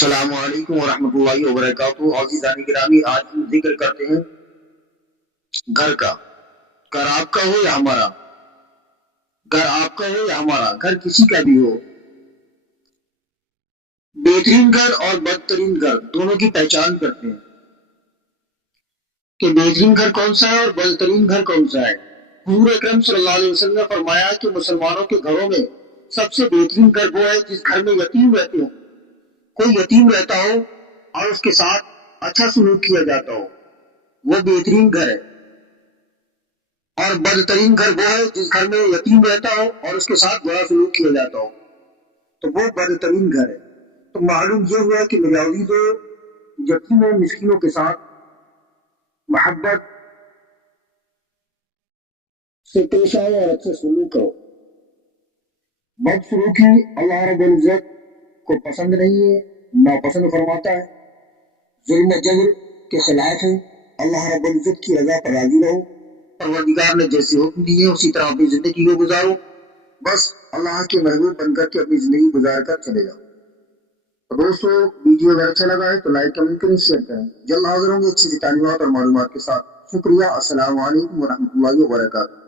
السلام علیکم ورحمۃ اللہ وبرکاتہ۔ عزیزان گرامی، آج ہم ذکر کرتے ہیں گھر کا۔ گھر آپ کا ہو یا ہمارا، گھر آپ کا ہو یا ہمارا، گھر کسی کا بھی ہو، بہترین گھر اور بدترین گھر دونوں کی پہچان کرتے ہیں کہ بہترین گھر کون سا ہے اور بدترین گھر کون سا ہے۔ حضور اکرم صلی اللہ علیہ وسلم نے فرمایا کہ مسلمانوں کے گھروں میں سب سے بہترین گھر وہ ہے جس گھر میں یتیم رہتے ہوں، کوئی یتیم رہتا ہو اور اس کے ساتھ اچھا سلوک کیا جاتا ہو، وہ بہترین گھر ہے۔ اور بدترین گھر وہ ہے جس گھر میں یتیم رہتا ہو اور اس کے ساتھ برا سلوک کیا جاتا ہو، تو وہ بدترین گھر ہے۔ تو معلوم یہ ہوا کہ میرے عزیزو، یتیموں مسکینوں کے ساتھ محبت سے پیش آؤ اور اچھا سلوک کرو۔ بد سلوکی اللہ رب العزت کو پسند نہیں ہے، ناپسند فرماتا ہے، ظلم و جبر کے خلاف ہے۔ اللہ رب العزت کی رضا پر راضی رہو، پروردگار نے جیسے حکم دیے اسی طرح اپنی زندگی کو گزارو، بس اللہ کے محبوب بن کر کے اپنی زندگی گزار کر چلے جاؤ۔ تو دوستو، ویڈیو اگر اچھا لگا ہے تو لائک کمنٹ کریں، شیئر کریں۔ جلد حاضر ہوں گے اچھی سی تعلیمات اور معلومات کے ساتھ۔ شکریہ۔ السلام علیکم ورحمۃ اللہ وبرکاتہ۔